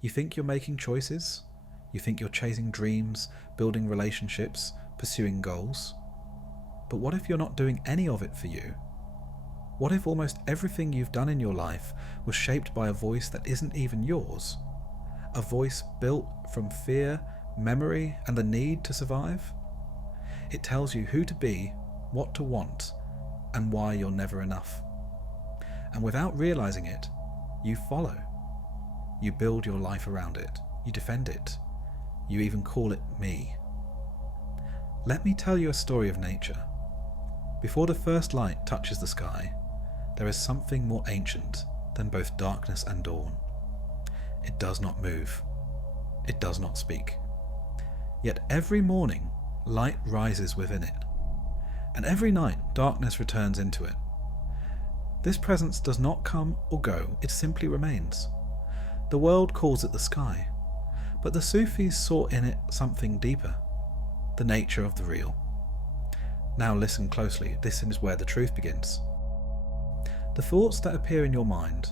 You think you're making choices? You think you're chasing dreams, building relationships, pursuing goals? But what if you're not doing any of it for you? What if almost everything you've done in your life was shaped by a voice that isn't even yours? A voice built from fear, memory, and the need to survive? It tells you who to be, what to want, and why you're never enough. And without realizing it, you follow. You build your life around it. You defend it. You even call it me. Let me tell you a story of nature. Before the first light touches the sky, there is something more ancient than both darkness and dawn. It does not move. It does not speak. Yet every morning, light rises within it. And every night, darkness returns into it. This presence does not come or go, it simply remains. The world calls it the sky, but the Sufis saw in it something deeper, the nature of the real. Now listen closely, this is where the truth begins. The thoughts that appear in your mind,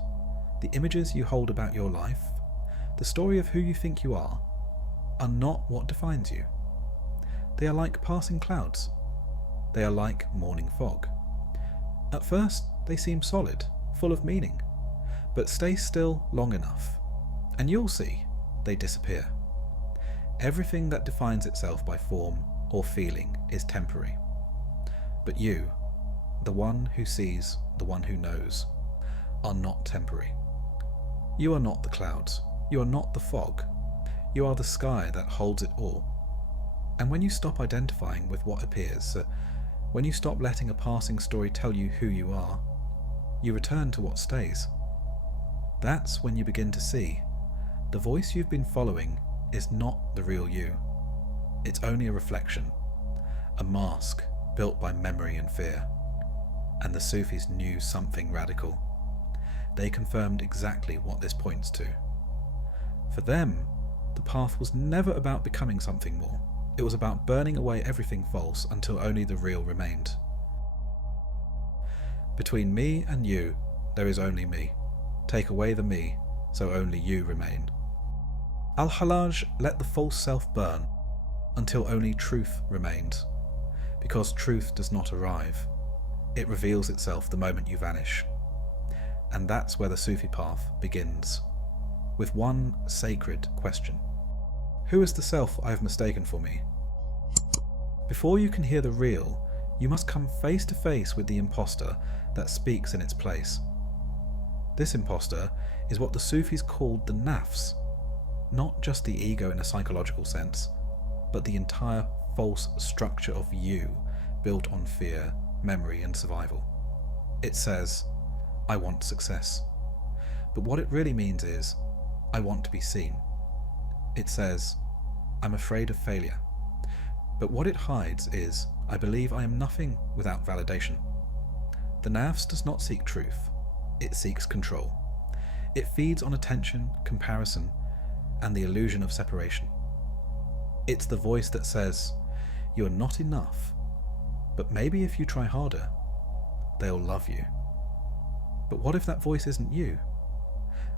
the images you hold about your life, the story of who you think you are not what defines you. They are like passing clouds. They are like morning fog. At first, they seem solid, full of meaning, but stay still long enough, and you'll see they disappear. Everything that defines itself by form or feeling is temporary. But you, the one who sees, the one who knows, are not temporary. You are not the clouds. You are not the fog. You are the sky that holds it all. And when you stop identifying with what appears, when you stop letting a passing story tell you who you are, you return to what stays. That's when you begin to see the voice you've been following is not the real you. It's only a reflection, a mask built by memory and fear. And the Sufis knew something radical. They confirmed exactly what this points to. For them, the path was never about becoming something more. It was about burning away everything false until only the real remained. Between me and you, there is only me. Take away the me, so only you remain. Al-Hallaj let the false self burn until only truth remains. Because truth does not arrive. It reveals itself the moment you vanish. And that's where the Sufi path begins, with one sacred question. Who is the self I have mistaken for me? Before you can hear the real, you must come face to face with the impostor that speaks in its place. This impostor is what the Sufis called the Nafs, not just the ego in a psychological sense, but the entire false structure of you built on fear, memory and survival. It says, I want success. But what it really means is, I want to be seen. It says, I'm afraid of failure. But what it hides is, I believe I am nothing without validation. The Nafs does not seek truth. It seeks control. It feeds on attention, comparison, and the illusion of separation. It's the voice that says, you're not enough, but maybe if you try harder, they'll love you. But what if that voice isn't you?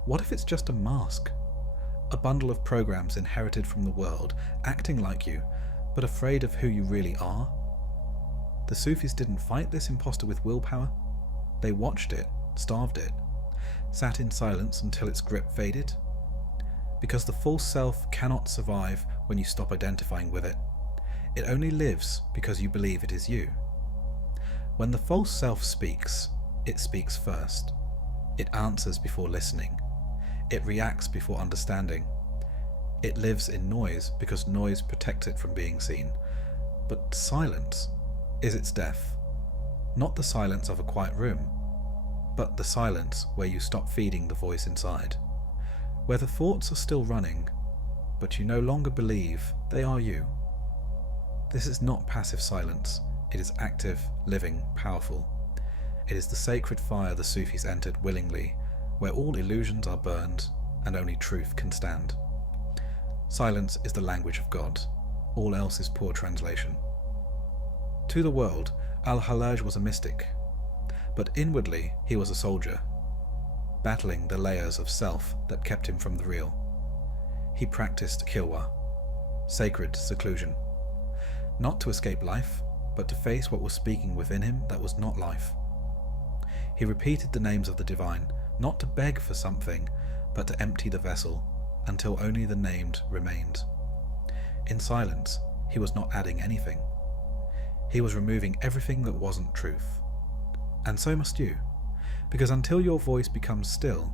What if it's just a mask? A bundle of programs inherited from the world, acting like you, but afraid of who you really are? The Sufis didn't fight this imposter with willpower. They watched it, starved it, sat in silence until its grip faded. Because the false self cannot survive when you stop identifying with it. It only lives because you believe it is you. When the false self speaks, it speaks first. It answers before listening. It reacts before understanding. It lives in noise because noise protects it from being seen. But silence is its death. Not the silence of a quiet room, but the silence where you stop feeding the voice inside. Where the thoughts are still running, but you no longer believe they are you. This is not passive silence. It is active, living, powerful. It is the sacred fire the Sufis entered willingly, where all illusions are burned and only truth can stand. Silence is the language of God. All else is poor translation. To the world, Al-Hallaj was a mystic, but inwardly he was a soldier, battling the layers of self that kept him from the real. he practiced khilwa, sacred seclusion, not to escape life, but to face what was speaking within him that was not life. He repeated the names of the divine, not to beg for something, but to empty the vessel, until only the named remained. In silence, he was not adding anything. He was removing everything that wasn't truth. And so must you, because until your voice becomes still,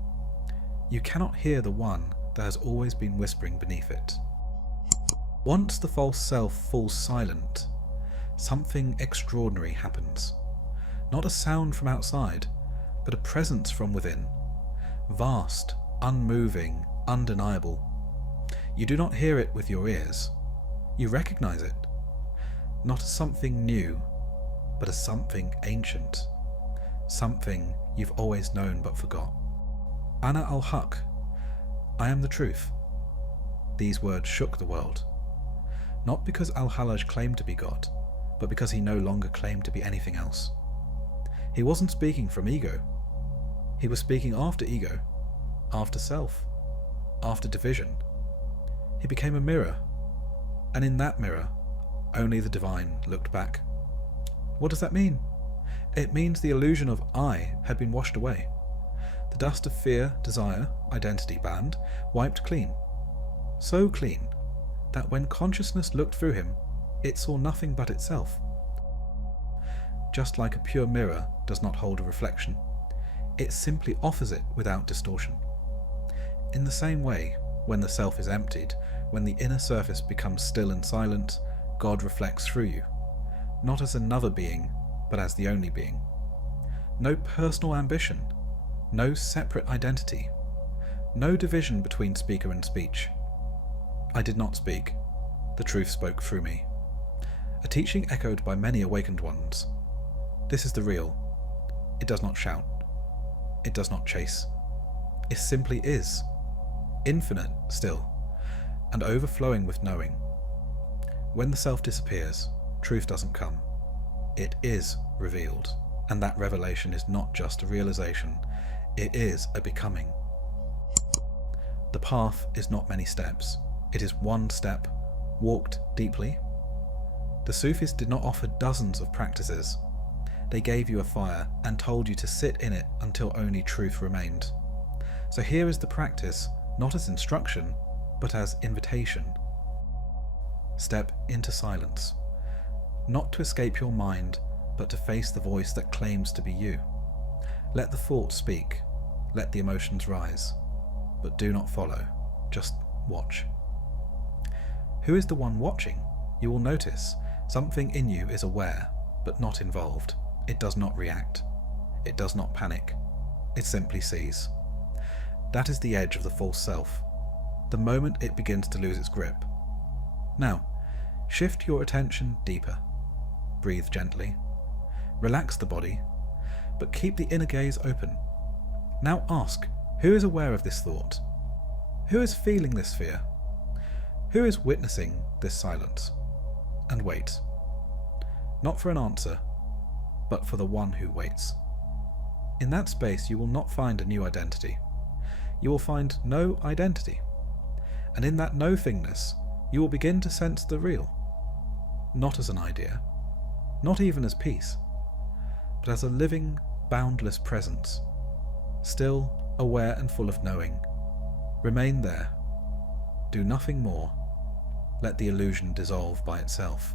you cannot hear the one that has always been whispering beneath it. Once the false self falls silent, something extraordinary happens. Not a sound from outside, but a presence from within. Vast, unmoving, undeniable. You do not hear it with your ears. You recognize it. Not as something new, but as something ancient. Something you've always known but forgot. Ana al-Haqq, I am the truth. These words shook the world. Not because Al-Hallaj claimed to be God, but because he no longer claimed to be anything else. He wasn't speaking from ego. He was speaking after ego, after self, after division. He became a mirror, and in that mirror, only the divine looked back. What does that mean? It means the illusion of I had been washed away. The dust of fear, desire, identity band, wiped clean. So clean that when consciousness looked through him, it saw nothing but itself. Just like a pure mirror does not hold a reflection, it simply offers it without distortion. In the same way, when the self is emptied, when the inner surface becomes still and silent, God reflects through you, not as another being, but as the only being. No personal ambition, no separate identity, no division between speaker and speech. I did not speak, the truth spoke through me. A teaching echoed by many awakened ones. This is the real. It does not shout. It does not chase. It simply is. Infinite still, and overflowing with knowing. When the self disappears, truth doesn't come. It is revealed, and that revelation is not just a realization, it is a becoming. The path is not many steps. It is one step, walked deeply. The Sufis did not offer dozens of practices. They gave you a fire and told you to sit in it until only truth remained. So here is the practice, not as instruction, but as invitation. Step into silence, not to escape your mind, but to face the voice that claims to be you. Let the thoughts speak, let the emotions rise, but do not follow, just watch. Who is the one watching? You will notice something in you is aware, but not involved. It does not react. It does not panic. It simply sees. That is the edge of the false self, the moment it begins to lose its grip. Now, shift your attention deeper. Breathe gently. Relax the body, but keep the inner gaze open. Now ask, who is aware of this thought? Who is feeling this fear? Who is witnessing this silence? And wait. Not for an answer, but for the one who waits. In that space you will not find a new identity. You will find no identity. And in that no-thingness, you will begin to sense the real. Not as an idea, not even as peace, but as a living, boundless presence. Still, aware and full of knowing. Remain there. Do nothing more. Let the illusion dissolve by itself.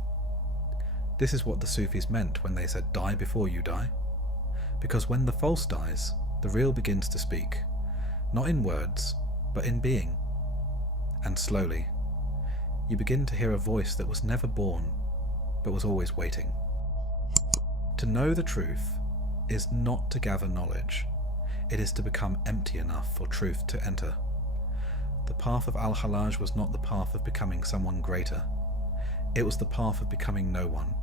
This is what the Sufis meant when they said, die before you die. Because when the false dies, the real begins to speak, not in words, but in being. And slowly, you begin to hear a voice that was never born, but was always waiting. To know the truth is not to gather knowledge. It is to become empty enough for truth to enter. The path of Al-Hallaj was not the path of becoming someone greater. It was the path of becoming no one,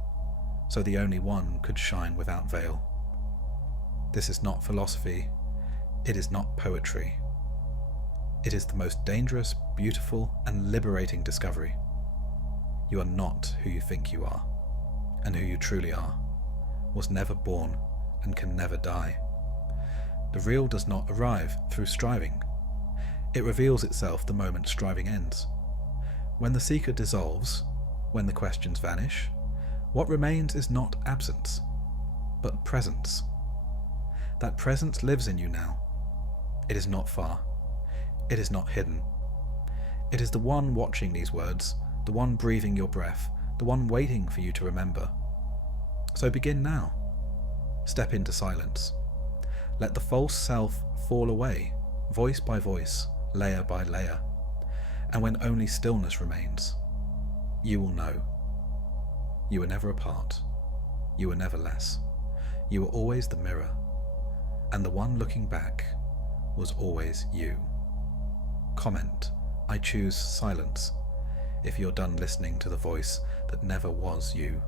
so the only one could shine without veil. This is not philosophy. It is not poetry. It is the most dangerous, beautiful, and liberating discovery. You are not who you think you are, and who you truly are, was never born and can never die. The real does not arrive through striving. It reveals itself the moment striving ends. When the seeker dissolves, when the questions vanish, what remains is not absence, but presence. That presence lives in you now. It is not far. It is not hidden. It is the one watching these words, the one breathing your breath, the one waiting for you to remember. So begin now. Step into silence. Let the false self fall away, voice by voice, layer by layer. And when only stillness remains, you will know. You were never apart. You were never less. You were always the mirror. And the one looking back was always you. Comment, I choose silence, if you're done listening to the voice that never was you.